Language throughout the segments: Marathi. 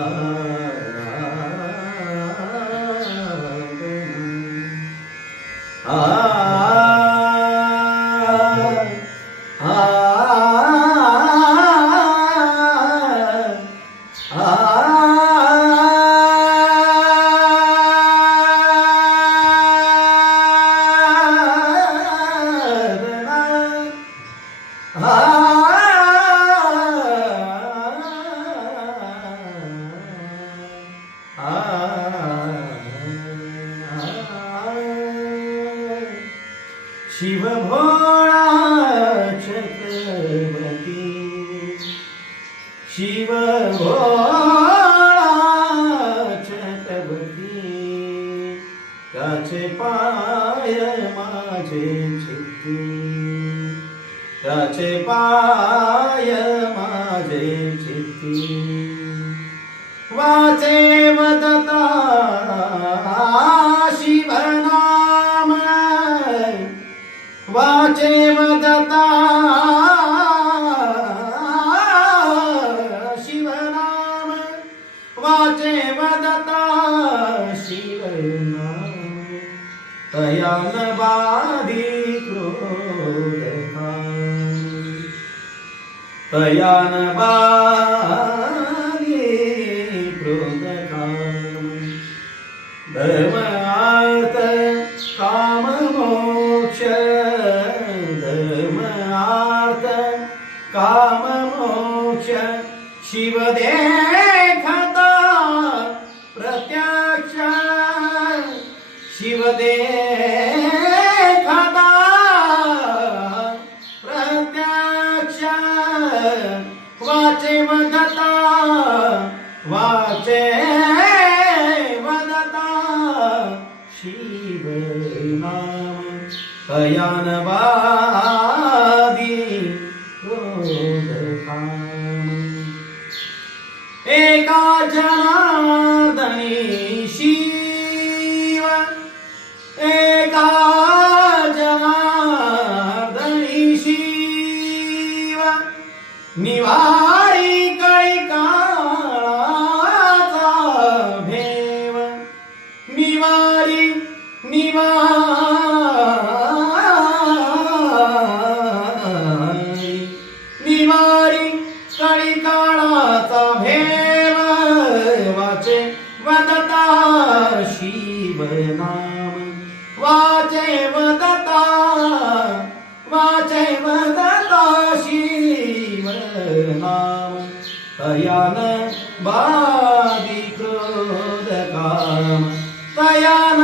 uh, शिव भोळा चक्रवर्ती शिव भोळा त्याचे पाय माझे चित्ती. त्याचे पाय माझे चित्ती. वाचे तयान बाधी क्रोधका तयान बाधी क्रोधका धर्मार्थ काम मोक्ष धर्मार्थ काम मोक्ष शिव વદતા વાચે વદતા શિવ નામ કયાનવાદી એકા જનાદની શિવ એકા નિવા शिवनाम वाचैव दत्ता वाचैव दत्ता शिवनाम तया न बाधि क्रोधकाम तया न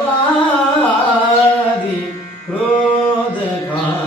बाधि क्रोधकाम